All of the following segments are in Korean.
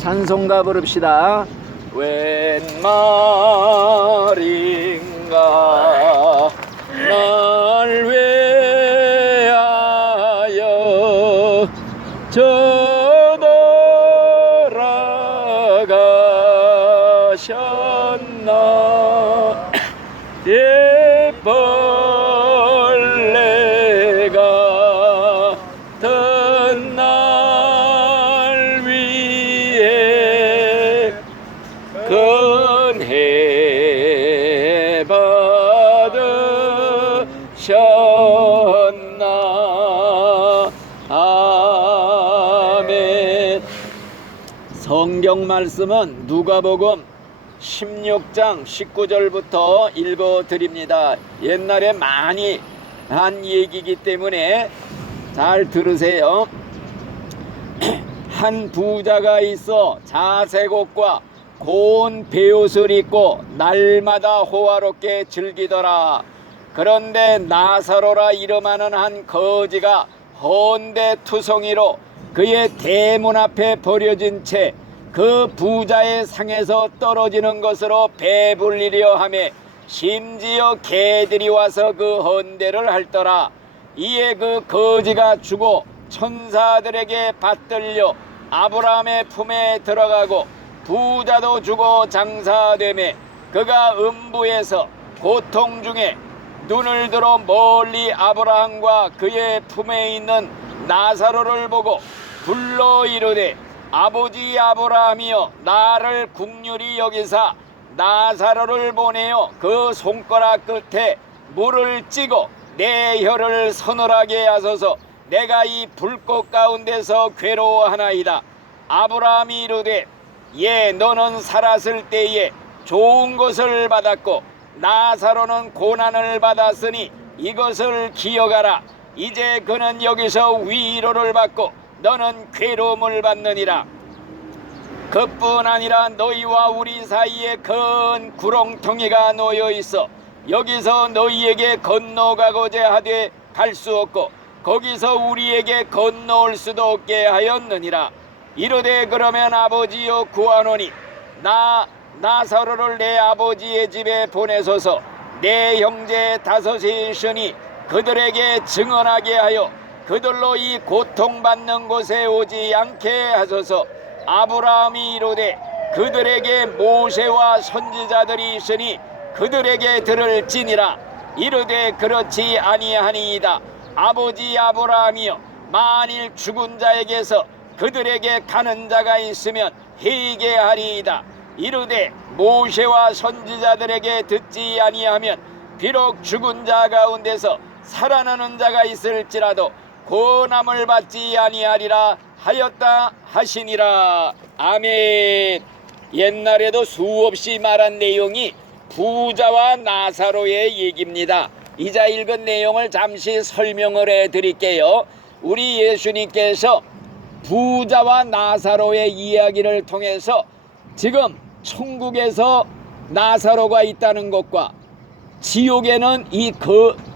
찬송가 부릅시다. 웬 말인가 날 위하여 저돌아가셨나. 벌레가 던 날 위해 근혜 받으셨나. 아멘. 성경 말씀은 누가복음 16장 19절부터 읽어드립니다. 옛날에 많이 한 얘기이기 때문에 잘 들으세요. 한 부자가 있어 자색 옷과 고운 베옷을 입고 날마다 호화롭게 즐기더라. 그런데 나사로라 이름하는 한 거지가 헌데 투성이로 그의 대문 앞에 버려진 채 그 부자의 상에서 떨어지는 것으로 배불리려 하매 심지어 개들이 와서 그 헌대를 할더라. 이에 그 거지가 죽어 천사들에게 받들려 아브라함의 품에 들어가고 부자도 죽어 장사되매 그가 음부에서 고통 중에 눈을 들어 멀리 아브라함과 그의 품에 있는 나사로를 보고 불러 이르되 아버지 아브라함이여 나를 긍휼히 여기사 나사로를 보내어 그 손가락 끝에 물을 찌고 내 혀를 서늘하게 하소서. 내가 이 불꽃 가운데서 괴로워하나이다. 아브라함이 이르되 예 너는 살았을 때에 좋은 것을 받았고 나사로는 고난을 받았으니 이것을 기억하라. 이제 그는 여기서 위로를 받고 너는 괴로움을 받느니라. 그뿐 아니라 너희와 우리 사이에 큰 구렁텅이가 놓여 있어 여기서 너희에게 건너가고자 하되 갈 수 없고 거기서 우리에게 건너올 수도 없게 하였느니라. 이르되 그러면 아버지여 구하노니 나사로를 내 아버지의 집에 보내소서. 내 형제 다섯이 있으니 그들에게 증언하게 하여 그들로 이 고통받는 곳에 오지 않게 하소서. 아브라함이 이르되 그들에게 모세와 선지자들이 있으니 그들에게 들을지니라. 이르되 그렇지 아니하니이다. 아버지 아브라함이여 만일 죽은 자에게서 그들에게 가는 자가 있으면 회개하리이다. 이르되 모세와 선지자들에게 듣지 아니하면 비록 죽은 자 가운데서 살아나는 자가 있을지라도 고난을 받지 아니하리라 하였다 하시니라. 아멘. 옛날에도 수없이 말한 내용이 부자와 나사로의 얘기입니다. 이자 읽은 내용을 잠시 설명을 해드릴게요. 우리 예수님께서 부자와 나사로의 이야기를 통해서 지금 천국에서 나사로가 있다는 것과 지옥에는 이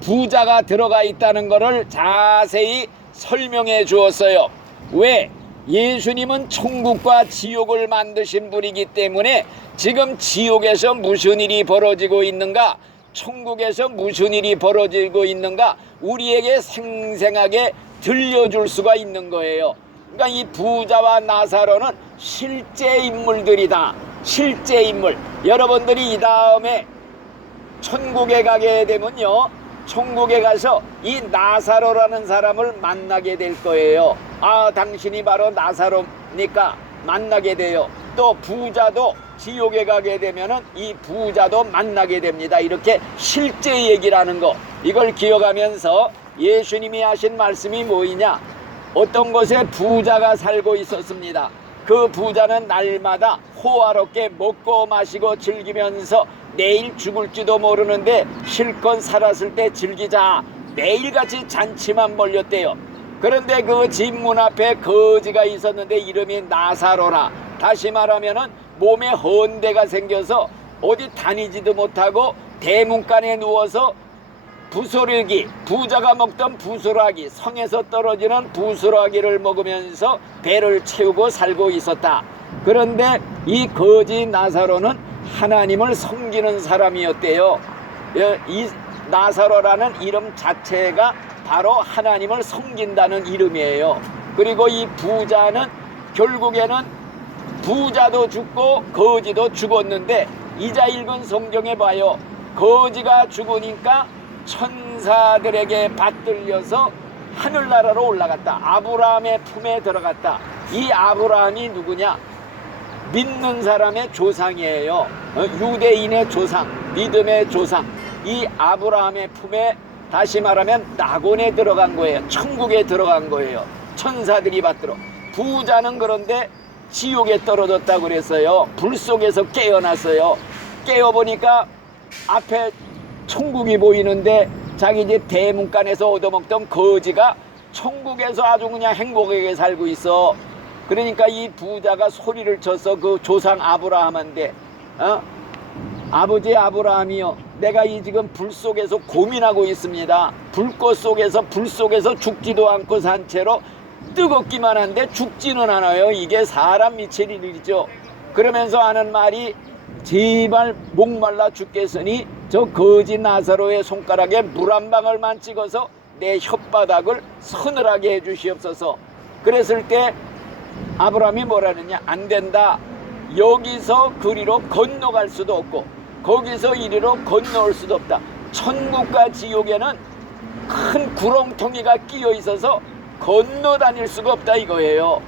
부자가 들어가 있다는 것을 자세히 설명해 주었어요. 왜? 예수님은 천국과 지옥을 만드신 분이기 때문에 지금 지옥에서 무슨 일이 벌어지고 있는가, 천국에서 무슨 일이 벌어지고 있는가 우리에게 생생하게 들려줄 수가 있는 거예요. 그러니까 이 부자와 나사로는 실제 인물들이다. 실제 인물. 여러분들이 이 다음에 천국에 가게 되면요, 천국에 가서 이 나사로라는 사람을 만나게 될 거예요. 아, 당신이 바로 나사로니까 만나게 돼요. 또 부자도 지옥에 가게 되면은 이 부자도 만나게 됩니다. 이렇게 실제 얘기라는 거, 이걸 기억하면서 예수님이 하신 말씀이 뭐이냐? 어떤 곳에 부자가 살고 있었습니다. 그 부자는 날마다 호화롭게 먹고 마시고 즐기면서 내일 죽을지도 모르는데 실컷 살았을 때 즐기자, 매일같이 잔치만 벌렸대요. 그런데 그 집 문 앞에 거지가 있었는데 이름이 나사로라. 다시 말하면은 몸에 헌대가 생겨서 어디 다니지도 못하고 대문간에 누워서 부스러기, 부자가 먹던 부스러기, 성에서 떨어지는 부스러기를 먹으면서 배를 채우고 살고 있었다. 그런데 이 거지 나사로는 하나님을 섬기는 사람이었대요. 이 나사로라는 이름 자체가 바로 하나님을 섬긴다는 이름이에요. 그리고 이 부자는 결국에는 부자도 죽고 거지도 죽었는데 이자 읽은 성경에 봐요. 거지가 죽으니까 천사들에게 받들려서 하늘나라로 올라갔다. 아브라함의 품에 들어갔다. 이 아브라함이 누구냐? 믿는 사람의 조상이에요. 유대인의 조상, 믿음의 조상. 이 아브라함의 품에 다시 말하면 낙원에 들어간 거예요. 천국에 들어간 거예요. 천사들이 받들어. 부자는 그런데 지옥에 떨어졌다고 그랬어요. 불 속에서 깨어났어요. 깨어보니까 앞에 천국이 보이는데 자기 집 대문간에서 얻어먹던 거지가 천국에서 아주 그냥 행복하게 살고 있어. 그러니까 이 부자가 소리를 쳐서 그 조상 아브라함한테 아버지 아브라함이요, 내가 이 지금 불 속에서 고민하고 있습니다. 불꽃 속에서 불 속에서 죽지도 않고 산 채로 뜨겁기만 한데 죽지는 않아요. 이게 사람 미칠 일이죠. 그러면서 하는 말이, 제발 목말라 죽겠으니 저 거지 나사로의 손가락에 물 한 방울만 찍어서 내 혓바닥을 서늘하게 해주시옵소서. 그랬을 때 아브라함이 뭐라느냐? 안 된다. 여기서 그리로 건너갈 수도 없고 거기서 이리로 건너올 수도 없다. 천국과 지옥에는 큰 구렁텅이가 끼어 있어서 건너 다닐 수가 없다 이거예요.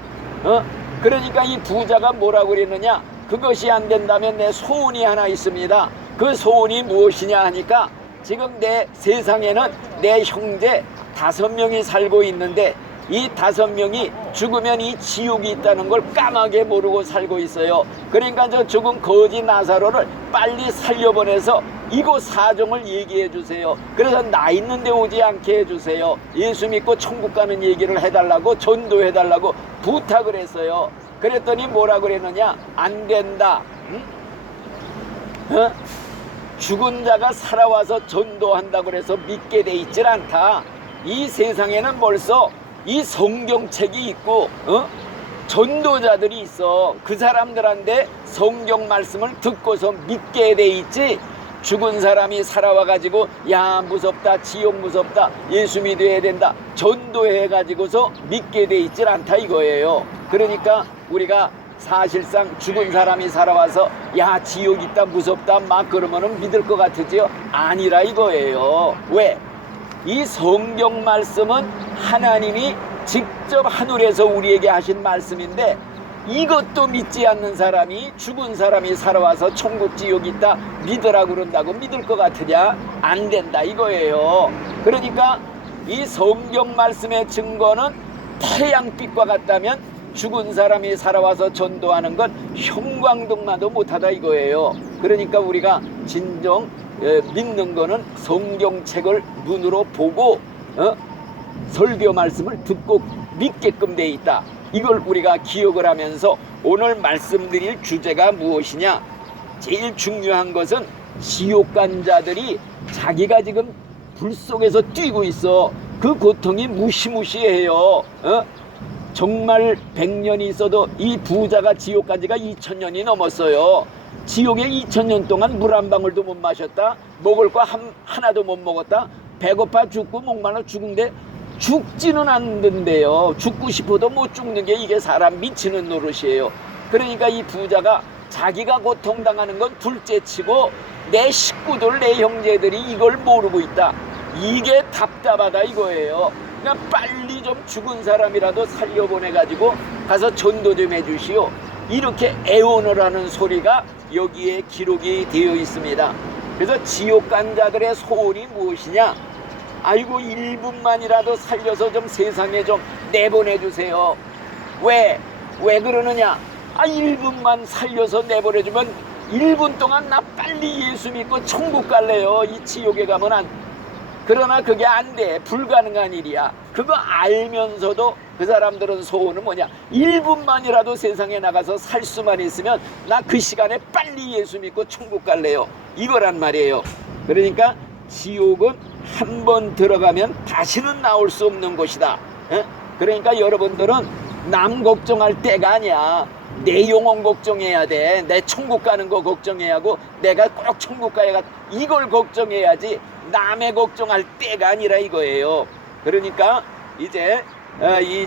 그러니까 이 부자가 뭐라고 그랬느냐? 그것이 안 된다면 내 소원이 하나 있습니다. 그 소원이 무엇이냐 하니까, 지금 내 세상에는 내 형제 5명이 살고 있는데 이 5명이 죽으면 이 지옥이 있다는 걸 까맣게 모르고 살고 있어요. 그러니까 저 죽은 거지 나사로를 빨리 살려보내서 이곳 사정을 얘기해 주세요. 그래서 나 있는데 오지 않게 해주세요. 예수 믿고 천국 가는 얘기를 해달라고, 전도해 달라고 부탁을 했어요. 그랬더니 뭐라 그랬느냐? 안 된다. 죽은 자가 살아와서 전도한다고 해서 믿게 돼 있질 않다. 이 세상에는 벌써 이 성경책이 있고 전도자들이 있어. 그 사람들한테 성경 말씀을 듣고서 믿게 돼 있지, 죽은 사람이 살아와가지고 야 무섭다, 지옥 무섭다, 예수 믿어야 된다, 전도해가지고서 믿게 돼 있질 않다 이거예요. 그러니까 우리가 사실상 죽은 사람이 살아와서 야 지옥 있다, 무섭다 막 그러면은 믿을 것 같으지요? 아니라 이거예요. 왜? 이 성경 말씀은 하나님이 직접 하늘에서 우리에게 하신 말씀인데, 이것도 믿지 않는 사람이 죽은 사람이 살아와서 천국 지옥 있다 믿으라고 그런다고 믿을 것 같으냐? 안 된다 이거예요. 그러니까 이 성경 말씀의 증거는 태양빛과 같다면 죽은 사람이 살아와서 전도하는 건 형광등만도 못하다 이거예요. 그러니까 우리가 진정 믿는 거는 성경책을 눈으로 보고 설교 말씀을 듣고 믿게끔 돼 있다. 이걸 우리가 기억을 하면서 오늘 말씀드릴 주제가 무엇이냐? 제일 중요한 것은 지옥 간 자들이 자기가 지금 불 속에서 뛰고 있어. 그 고통이 무시무시해요. 정말 100년이 있어도 이 부자가 지옥 간 지가 2000년이 넘었어요. 지옥에 2000년 동안 물 한 방울도 못 마셨다, 먹을 거 하나도 못 먹었다, 배고파 죽고 목말라 죽은데 죽지는 않는데요. 죽고 싶어도 못 죽는 게 이게 사람 미치는 노릇이에요. 그러니까 이 부자가 자기가 고통당하는 건 둘째치고 내 식구들, 내 형제들이 이걸 모르고 있다. 이게 답답하다 이거예요. 그러니까 빨리 좀 죽은 사람이라도 살려보내가지고 가서 전도 좀 해주시오. 이렇게 애원을 하는 소리가 여기에 기록이 되어 있습니다. 그래서 지옥 간 자들의 소원이 무엇이냐? 아이고 1분만이라도 살려서 좀 세상에 좀 내보내주세요. 왜 그러느냐? 1분만 살려서 내보내주면 1분 동안 나 빨리 예수 믿고 천국 갈래요. 이 지옥에 가면 안. 그러나 그게 안 돼. 불가능한 일이야. 그거 알면서도 그 사람들은 소원은 뭐냐? 1분만이라도 세상에 나가서 살 수만 있으면 나 그 시간에 빨리 예수 믿고 천국 갈래요. 이거란 말이에요. 그러니까 지옥은 한 번 들어가면 다시는 나올 수 없는 곳이다. 그러니까 여러분들은 남 걱정할 때가 아니야. 내 영혼 걱정해야 돼. 내 천국 가는 거 걱정해야 하고 내가 꼭 천국 가야 이걸 걱정해야지 남의 걱정할 때가 아니라 이거예요. 그러니까 이제 이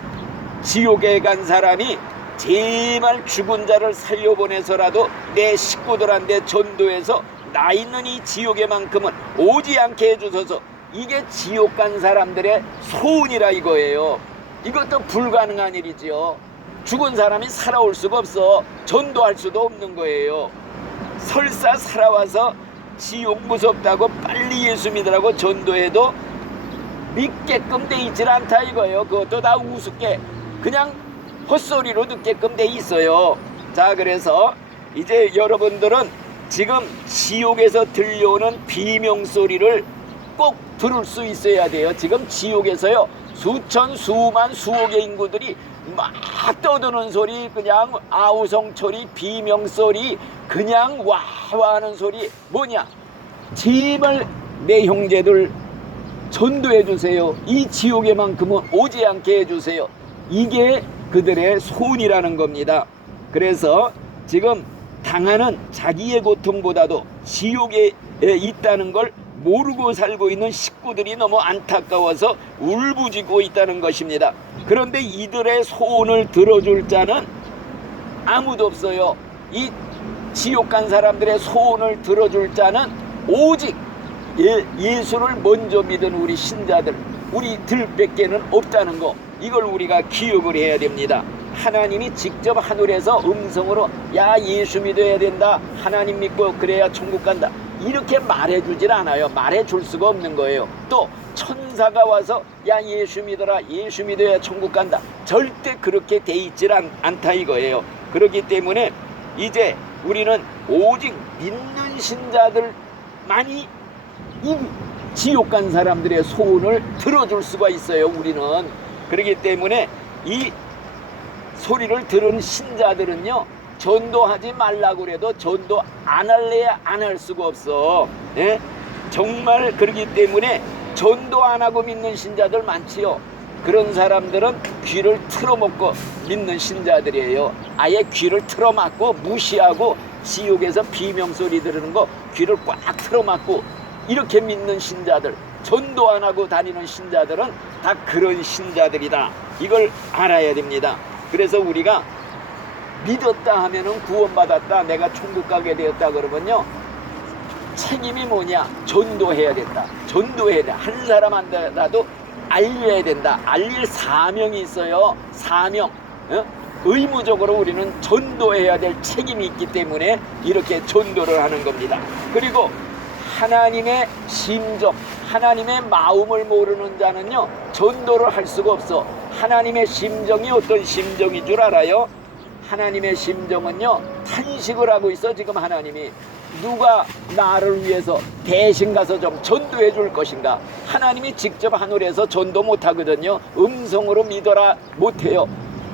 지옥에 간 사람이 제발 죽은 자를 살려보내서라도 내 식구들한테 전도해서 나 있는 이 지옥에만큼은 오지 않게 해주소서. 이게 지옥 간 사람들의 소원이라 이거예요. 이것도 불가능한 일이지요. 죽은 사람이 살아올 수가 없어. 전도할 수도 없는 거예요. 설사 살아와서 지옥 무섭다고 빨리 예수 믿으라고 전도해도 믿게끔 돼 있질 않다 이거예요. 그것도 다 우습게 그냥 헛소리로 듣게끔 돼 있어요. 자, 그래서 이제 여러분들은 지금 지옥에서 들려오는 비명소리를 꼭 들을 수 있어야 돼요. 지금 지옥에서요 수천 수만 수억의 인구들이 막 떠드는 소리, 그냥 아우성소리, 비명소리, 그냥 와와 하는 소리 뭐냐, 제발 내 형제들 전도해 주세요. 이 지옥에만큼은 오지 않게 해주세요. 이게 그들의 소원이라는 겁니다. 그래서 지금 당하는 자기의 고통보다도 지옥에 있다는 걸 모르고 살고 있는 식구들이 너무 안타까워서 울부짖고 있다는 것입니다. 그런데 이들의 소원을 들어줄 자는 아무도 없어요. 이 지옥 간 사람들의 소원을 들어줄 자는 오직 예수를 먼저 믿은 우리 신자들, 우리들밖에는 없다는 거, 이걸 우리가 기억을 해야 됩니다. 하나님이 직접 하늘에서 음성으로 야 예수 믿어야 된다, 하나님 믿고 그래야 천국 간다, 이렇게 말해주질 않아요. 말해줄 수가 없는 거예요. 또 천사가 와서 야 예수 믿어라, 예수 믿어야 천국 간다, 절대 그렇게 돼 있질 않다 이거예요. 그렇기 때문에 이제 우리는 오직 믿는 신자들만이 이 지옥 간 사람들의 소원을 들어줄 수가 있어요. 우리는 그렇기 때문에 이 소리를 들은 신자들은요 전도하지 말라고 그래도 전도 안 할래야 안 할 수가 없어. 예? 정말 그렇기 때문에 전도 안 하고 믿는 신자들 많지요. 그런 사람들은 귀를 틀어먹고 믿는 신자들이에요. 아예 귀를 틀어막고 무시하고 지옥에서 비명소리 들으는 거 귀를 꽉 틀어막고 이렇게 믿는 신자들, 전도 안 하고 다니는 신자들은 다 그런 신자들이다. 이걸 알아야 됩니다. 그래서 우리가 믿었다 하면은 구원받았다, 내가 천국 가게 되었다 그러면요 책임이 뭐냐, 전도해야 된다. 전도해야 돼. 한 사람한테라도 알려야 된다. 알릴 사명이 있어요. 사명. 의무적으로 우리는 전도해야 될 책임이 있기 때문에 이렇게 전도를 하는 겁니다. 그리고 하나님의 심정, 하나님의 마음을 모르는 자는요 전도를 할 수가 없어. 하나님의 심정이 어떤 심정인 줄 알아요? 하나님의 심정은요 탄식을 하고 있어. 지금 하나님이 누가 나를 위해서 대신 가서 좀 전도해 줄 것인가. 하나님이 직접 하늘에서 전도 못 하거든요. 음성으로 믿어라 못해요.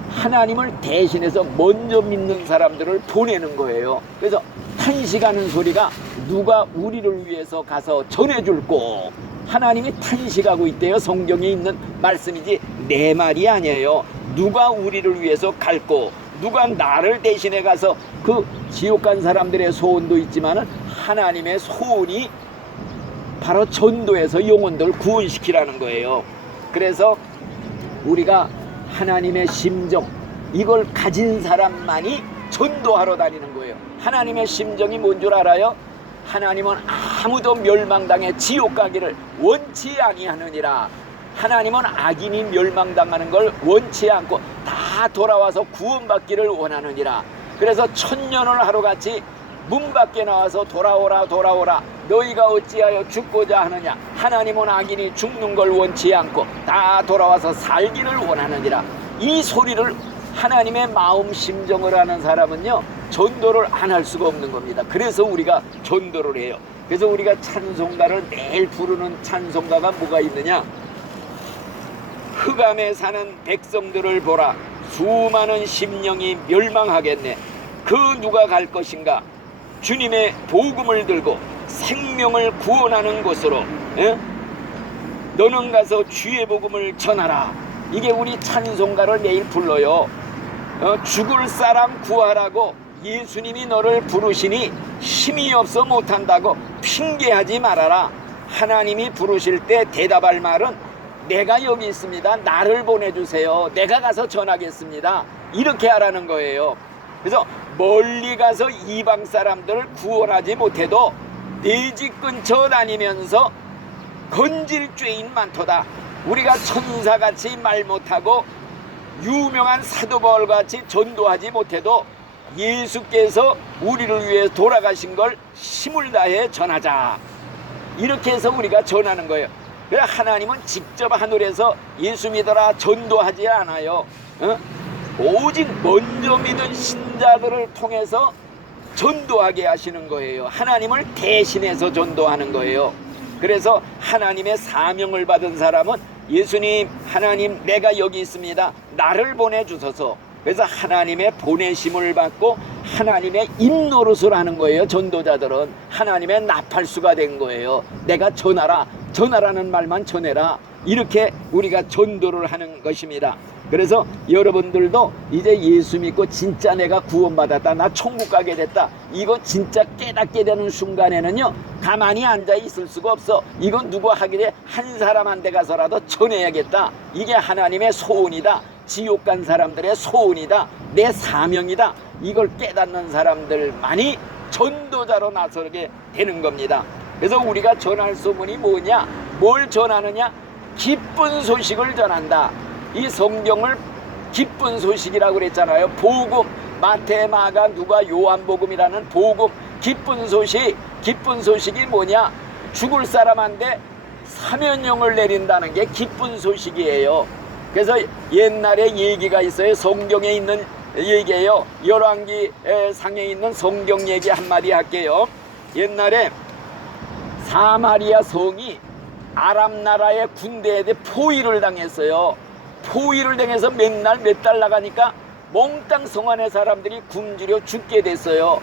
하나님을 대신해서 먼저 믿는 사람들을 보내는 거예요. 그래서 탄식하는 소리가 누가 우리를 위해서 가서 전해줄꼬. 하나님이 탄식하고 있대요. 성경에 있는 말씀이지 내 말이 아니에요. 누가 우리를 위해서 갈꼬, 누가 나를 대신해 가서 그 지옥 간 사람들의 소원도 있지만 하나님의 소원이 바로 전도해서 영혼들 구원시키라는 거예요. 그래서 우리가 하나님의 심정, 이걸 가진 사람만이 전도하러 다니는 거예요. 하나님의 심정이 뭔 줄 알아요? 하나님은 아무도 멸망당해 지옥 가기를 원치 아니하느니라. 하나님은 악인이 멸망당하는 걸 원치 않고 다 돌아와서 구원받기를 원하느니라. 그래서 천년을 하루같이 문 밖에 나와서 돌아오라 돌아오라 너희가 어찌하여 죽고자 하느냐. 하나님은 악인이 죽는 걸 원치 않고 다 돌아와서 살기를 원하느니라. 이 소리를 하나님의 마음 심정을 아는 사람은요 전도를 안 할 수가 없는 겁니다. 그래서 우리가 전도를 해요. 그래서 우리가 찬송가를 매일 부르는 찬송가가 뭐가 있느냐. 흑암에 사는 백성들을 보라. 수많은 심령이 멸망하겠네. 그 누가 갈 것인가. 주님의 복음을 들고 생명을 구원하는 곳으로 너는 가서 주의 복음을 전하라. 이게 우리 찬송가를 매일 불러요. 죽을 사람 구하라고 예수님이 너를 부르시니 힘이 없어 못한다고 핑계하지 말아라. 하나님이 부르실 때 대답할 말은 내가 여기 있습니다. 나를 보내주세요. 내가 가서 전하겠습니다. 이렇게 하라는 거예요. 그래서 멀리 가서 이방 사람들을 구원하지 못해도 내 집 근처 다니면서 건질 죄인 많도다. 우리가 천사같이 말 못하고 유명한 사도 바울같이 전도하지 못해도 예수께서 우리를 위해 돌아가신 걸 힘을 다해 전하자. 이렇게 해서 우리가 전하는 거예요. 그래 하나님은 직접 하늘에서 예수 믿어라 전도하지 않아요. 오직 먼저 믿은 신자들을 통해서 전도하게 하시는 거예요. 하나님을 대신해서 전도하는 거예요. 그래서 하나님의 사명을 받은 사람은 예수님, 하나님 내가 여기 있습니다. 나를 보내주소서. 그래서 하나님의 보내심을 받고 하나님의 입노릇을 하는 거예요. 전도자들은 하나님의 나팔수가 된 거예요. 내가 전하라, 전하라는 말만 전해라. 이렇게 우리가 전도를 하는 것입니다. 그래서 여러분들도 이제 예수 믿고 진짜 내가 구원받았다, 나 천국 가게 됐다, 이거 진짜 깨닫게 되는 순간에는요 가만히 앉아 있을 수가 없어. 이건 누구 하기에 한 사람한테 가서라도 전해야겠다. 이게 하나님의 소원이다. 지옥 간 사람들의 소원이다. 내 사명이다. 이걸 깨닫는 사람들만이 전도자로 나서게 되는 겁니다. 그래서 우리가 전할 소문이 뭐냐? 뭘 전하느냐? 기쁜 소식을 전한다. 이 성경을 기쁜 소식이라고 그랬잖아요. 복음, 마태, 마가, 누가, 요한복음이라는 복음, 기쁜 소식. 기쁜 소식이 뭐냐? 죽을 사람한테 사면령을 내린다는 게 기쁜 소식이에요. 그래서 옛날에 얘기가 있어요. 성경에 있는 얘기예요. 열왕기 상에 있는 성경 얘기 한마디 할게요. 옛날에 사마리아 성이 아람 나라의 군대에 포위를 당했어요. 포위를 당해서 맨날 몇 달 나가니까 몽땅 성 안의 사람들이 굶주려 죽게 됐어요.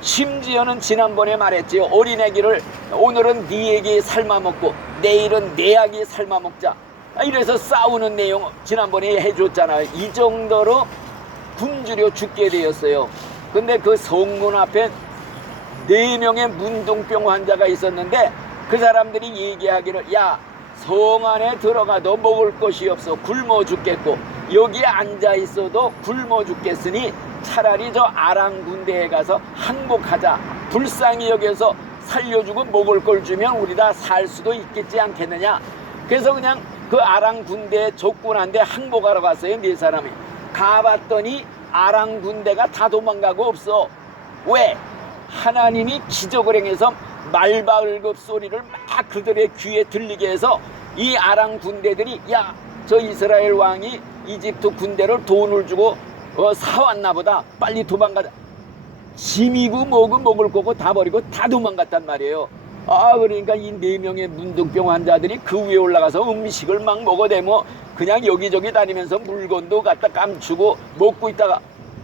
심지어는 지난번에 말했지요. 어린애기를 오늘은 네 애기 삶아먹고 내일은 내 아기 삶아먹자. 이래서 싸우는 내용 지난번에 해줬잖아요. 이 정도로 굶주려 죽게 되었어요. 근데 그 성문 앞에 4명의 문둥병 환자가 있었는데 그 사람들이 얘기하기를 야, 성 안에 들어가도 먹을 것이 없어 굶어 죽겠고 여기에 앉아 있어도 굶어 죽겠으니 차라리 저 아랑 군대에 가서 항복하자. 불쌍히 여기서 살려주고 먹을 걸 주면 우리 다 살 수도 있겠지 않겠느냐. 그래서 그냥 그 아랑 군대에 적군한테 항복하러 갔어요. 4사람이 가봤더니 아랑 군대가 다 도망가고 없어. 왜? 하나님이 기적을 행해서 말발급 소리를 막 그들의 귀에 들리게 해서 이 아랑 군대들이 야, 저 이스라엘 왕이 이집트 군대를 돈을 주고 사왔나 보다. 빨리 도망가자. 짐이고 뭐고 먹을 거고 다 버리고 다 도망갔단 말이에요. 그러니까 이 4명의 문둥병 환자들이 그 위에 올라가서 음식을 막 먹어대며 그냥 여기저기 다니면서 물건도 갖다 감추고 먹고 있다가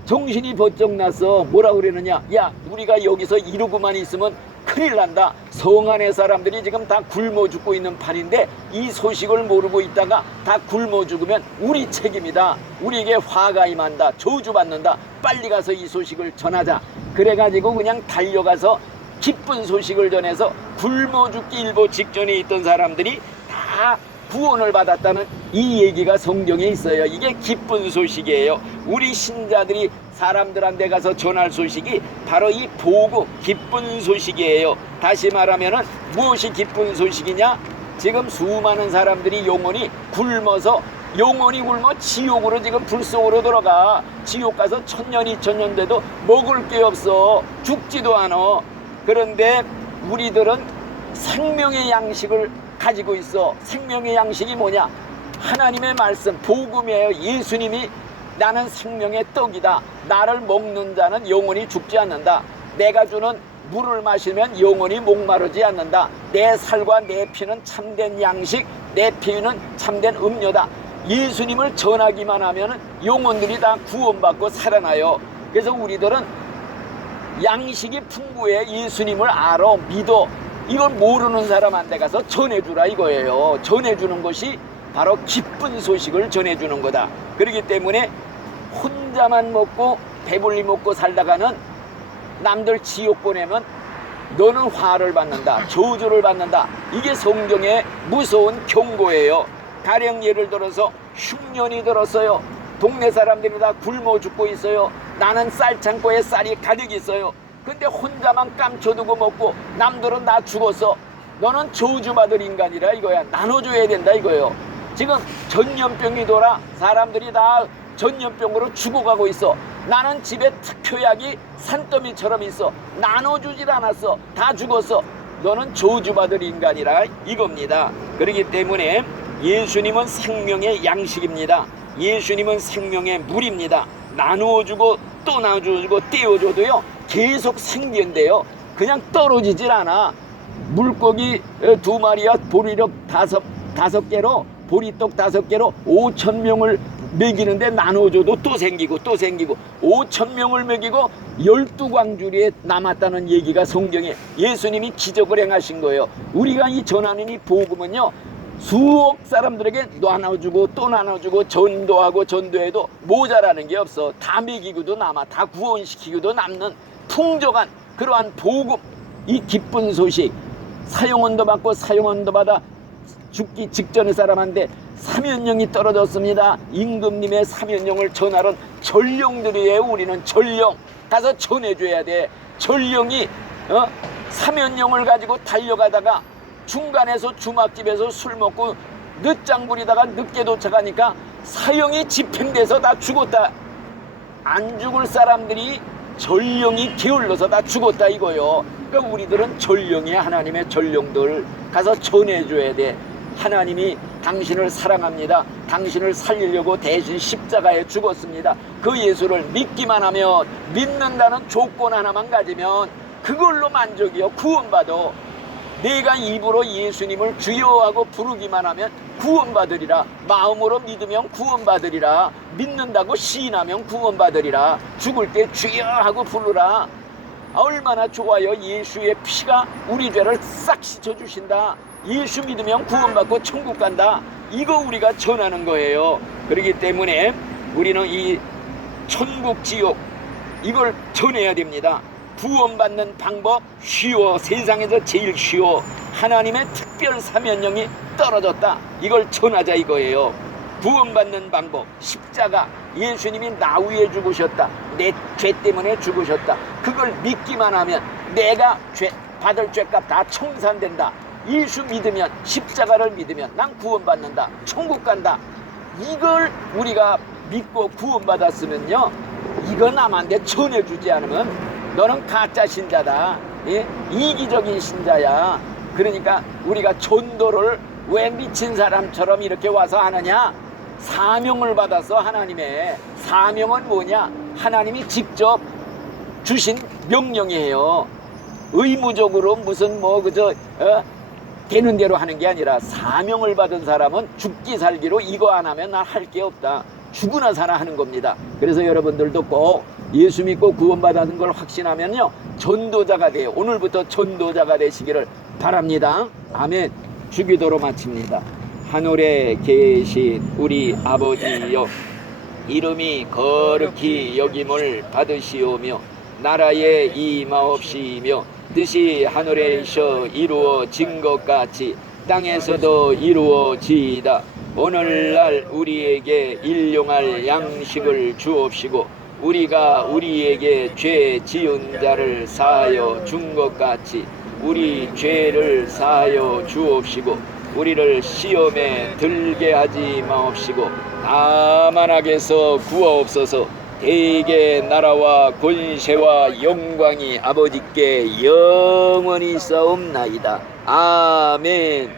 정신이 번쩍 나서 뭐라 그러느냐. 야, 우리가 여기서 이러고만 있으면 큰일 난다. 성 안의 사람들이 지금 다 굶어 죽고 있는 판인데 이 소식을 모르고 있다가 다 굶어 죽으면 우리 책임이다. 우리에게 화가 임한다. 저주받는다. 빨리 가서 이 소식을 전하자. 그래가지고 그냥 달려가서 기쁜 소식을 전해서 굶어 죽기 일보 직전에 있던 사람들이 다 구원을 받았다는 이 얘기가 성경에 있어요. 이게 기쁜 소식이에요. 우리 신자들이 사람들한테 가서 전할 소식이 바로 이 복음, 기쁜 소식이에요. 다시 말하면은 무엇이 기쁜 소식이냐? 지금 수많은 사람들이 영원히 굶어서 영원히 굶어 지옥으로 지금 불속으로 들어가. 지옥 가서 1000년 2000년 돼도 먹을 게 없어. 죽지도 않아. 그런데 우리들은 생명의 양식을 가지고 있어. 생명의 양식이 뭐냐? 하나님의 말씀, 복음이에요. 예수님이 나는 생명의 떡이다. 나를 먹는 자는 영원히 죽지 않는다. 내가 주는 물을 마시면 영원히 목마르지 않는다. 내 살과 내 피는 참된 양식, 내 피는 참된 음료다. 예수님을 전하기만 하면 영혼들이 다 구원받고 살아나요. 그래서 우리들은 양식이 풍부해. 예수님을 알아, 믿어. 이걸 모르는 사람한테 가서 전해주라 이거예요. 전해주는 것이 바로 기쁜 소식을 전해주는 거다. 그렇기 때문에 혼자 혼자만 먹고 배불리 먹고 살다가는 남들 지옥 보내면 너는 화를 받는다, 저주를 받는다. 이게 성경의 무서운 경고예요. 가령 예를 들어서 흉년이 들었어요. 동네 사람들이 다 굶어 죽고 있어요. 나는 쌀 창고에 쌀이 가득 있어요. 근데 혼자만 감춰두고 먹고 남들은 다 죽었어. 너는 저주받을 인간이라 이거야. 나눠줘야 된다 이거예요. 지금 전염병이 돌아 사람들이 다 전염병으로 죽어가고 있어. 나는 집에 특효약이 산더미처럼 있어. 나눠주질 않았어. 다 죽었어. 너는 저주받을 인간이라 이겁니다. 그렇기 때문에 예수님은 생명의 양식입니다. 예수님은 생명의 물입니다. 나누어주고 또 나눠주고 떼어줘도요 계속 생긴대요. 그냥 떨어지질 않아. 물고기 2마리와 보리떡 5개로 보리떡 5개로 5,000명을 먹이는데 나눠줘도 또 생기고 또 생기고 5,000명을 먹이고 12광주리에 남았다는 얘기가 성경에 예수님이 기적을 행하신 거예요. 우리가 이 전하는 이 복음은요 수억 사람들에게 나눠주고 또 나눠주고 전도하고 전도해도 모자라는 게 없어. 다 먹이고도 남아, 다 구원시키고도 남는 풍족한 그러한 복음, 이 기쁜 소식, 사형원도 받고 사형원도 받아 죽기 직전의 사람한테 사면령이 떨어졌습니다. 임금님의 사면령을 전하는 전령들이에요. 우리는 전령 가서 전해줘야 돼. 전령이 사면령을 가지고 달려가다가 중간에서 주막집에서 술 먹고 늦장 부리다가 늦게 도착하니까 사형이 집행돼서 다 죽었다. 안 죽을 사람들이 전령이 게을러서 다 죽었다 이거요. 그러니까 우리들은 전령이야. 하나님의 전령들 가서 전해줘야 돼. 하나님이 당신을 사랑합니다. 당신을 살리려고 대신 십자가에 죽었습니다. 그 예수를 믿기만 하면, 믿는다는 조건 하나만 가지면 그걸로 만족이요. 구원받아. 내가 입으로 예수님을 주여하고 부르기만 하면 구원받으리라. 마음으로 믿으면 구원받으리라. 믿는다고 시인하면 구원받으리라. 죽을 때 주여하고 부르라. 얼마나 좋아요. 예수의 피가 우리 죄를 싹 씻어주신다. 예수 믿으면 구원받고 천국 간다. 이거 우리가 전하는 거예요. 그렇기 때문에 우리는 이 천국 지옥 이걸 전해야 됩니다. 구원받는 방법 쉬워. 세상에서 제일 쉬워. 하나님의 특별 사면령이 떨어졌다. 이걸 전하자 이거예요. 구원받는 방법 십자가. 예수님이 나 위에 죽으셨다. 내 죄 때문에 죽으셨다. 그걸 믿기만 하면 내가 받을 죄값 다 청산된다. 예수 믿으면, 십자가를 믿으면 난 구원받는다. 천국 간다. 이걸 우리가 믿고 구원받았으면요 이거 남한테 전해주지 않으면 너는 가짜 신자다. 예? 이기적인 신자야. 그러니까 우리가 전도를 왜 미친 사람처럼 이렇게 와서 하느냐. 사명을 받아서. 하나님의 사명은 뭐냐. 하나님이 직접 주신 명령이에요. 의무적으로 무슨 되는 대로 하는 게 아니라 사명을 받은 사람은 죽기 살기로 이거 안 하면 나 할 게 없다. 죽으나 사나 하는 겁니다. 그래서 여러분들도 꼭 예수 믿고 구원받은 걸 확신하면요 전도자가 돼요. 오늘부터 전도자가 되시기를 바랍니다. 아멘. 주기도로 마칩니다. 하늘에 계신 우리 아버지여, 이름이 거룩히 여김을 받으시오며 나라에 임하옵시며 뜻이 하늘에서 이루어진 것 같이 땅에서도 이루어지이다. 오늘날 우리에게 일용할 양식을 주옵시고 우리가 우리에게 죄 지은 자를 사하여 준 것 같이 우리 죄를 사하여 주옵시고 우리를 시험에 들게 하지 마옵시고 다만 악에서 구하옵소서. 대개 나라와 권세와 영광이 아버지께 영원히 있사옵나이다. 아멘.